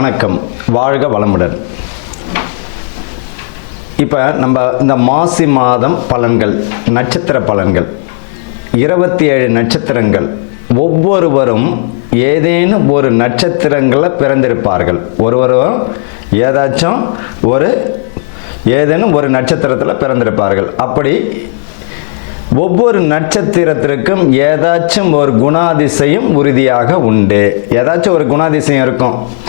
வணக்கம். வாழ்க வளமுடன். இப்போ நம்ம இந்த மாசி மாதம் பலன்கள் நட்சத்திர பலன்கள். இருபத்தி ஏழு நட்சத்திரங்கள். ஒவ்வொருவரும் ஏதேனும் ஒரு நட்சத்திரங்களில் பிறந்திருப்பார்கள். ஒருவரும் ஏதாச்சும் ஒரு ஏதேனும் ஒரு நட்சத்திரத்தில் பிறந்திருப்பார்கள். அப்படி ஒவ்வொரு நட்சத்திரத்திற்கும் ஏதாச்சும் ஒரு குணாதிசயம் உறுதியாக உண்டு. ஏதாச்சும் ஒரு குணாதிசயம் இருக்கும்.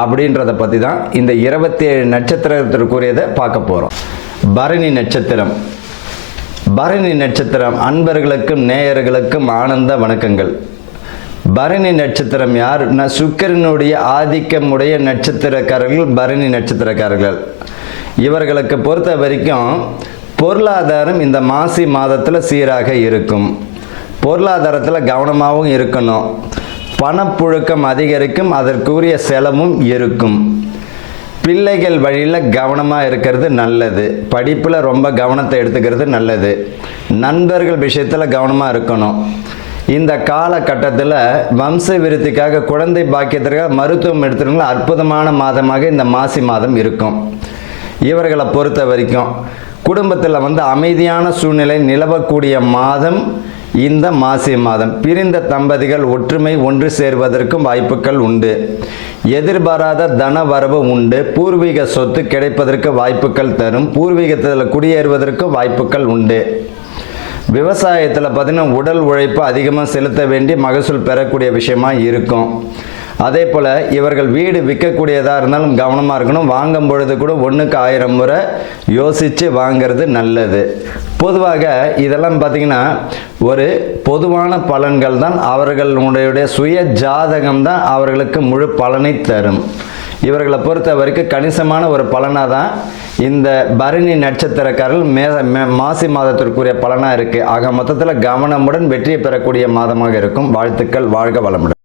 அப்படின்றத பற்றி தான் இந்த இருபத்தி ஏழு நட்சத்திரத்திற்குரியதை பார்க்க போகிறோம் பரணி நட்சத்திரம். பரணி நட்சத்திரம் அன்பர்களுக்கும் நேயர்களுக்கும் ஆனந்த வணக்கங்கள். பரணி நட்சத்திரம் யாருன்னா ஆதிக்கம் ஆதிக்கமுடைய நட்சத்திரக்காரர்கள் பரணி நட்சத்திரக்காரர்கள். இவர்களுக்கு பொறுத்த வரைக்கும் பொருளாதாரம் இந்த மாசி மாதத்தில் சீராக இருக்கும். பொருளாதாரத்தில் கவனமாகவும் இருக்கணும். பணப்புழக்கம் அதிகரிக்கும் அதற்குரிய செலவும் இருக்கும். பிள்ளைகள் வழியில் கவனமாக இருக்கிறது நல்லது. படிப்பில் ரொம்ப கவனத்தை எடுத்துக்கிறது நல்லது. நண்பர்கள் விஷயத்தில் கவனமாக இருக்கணும். இந்த காலகட்டத்தில் வம்ச விருத்திக்காக குழந்தை பாக்கியத்திற்காக மருத்துவம் எடுத்துருங்களா அற்புதமான மாதமாக இந்த மாசி மாதம் இருக்கும். இவர்களை பொறுத்த வரைக்கும் குடும்பத்தில் வந்து அமைதியான சூழ்நிலை நிலவக்கூடிய மாதம் இந்த மாசி மாதம் பிரிந்த தம்பதிகள் ஒற்றுமை ஒன்று சேர்வதற்கும் வாய்ப்புகள் உண்டு. எதிர்பாராத தன வரவு உண்டு. பூர்வீக சொத்து கிடைப்பதற்கு வாய்ப்புகள் தரும். பூர்வீகத்தில் குடியேறுவதற்கு வாய்ப்புகள் உண்டு. விவசாயத்தில் பார்த்தீங்கன்னா உடல் உழைப்பு அதிகமாக செலுத்த வேண்டி மகசூல் பெறக்கூடிய விஷயமா இருக்கும். அதே போல் இவர்கள் வீடு விற்கக்கூடியதாக இருந்தாலும் கவனமாக இருக்கணும். வாங்கும் பொழுது கூட ஒன்றுக்கு ஆயிரம் முறை யோசித்து வாங்கிறது நல்லது. பொதுவாக இதெல்லாம் பார்த்திங்கன்னா ஒரு பொதுவான பலன்கள் தான் அவர்களுடைய சுய ஜாதகம் தான் அவர்களுக்கு முழு பலனை தரும். இவர்களை பொறுத்த வரைக்கும் கணிசமான ஒரு பலனாக தான் இந்த பரணி நட்சத்திரக்காரர்கள் மே மே- மாசி மாதத்திற்குரிய பலனாக இருக்குது ஆக மொத்தத்தில் கவனமுடன் வெற்றியை பெறக்கூடிய மாதமாக இருக்கும். வாழ்த்துக்கள் வாழ்க வளமுடன்.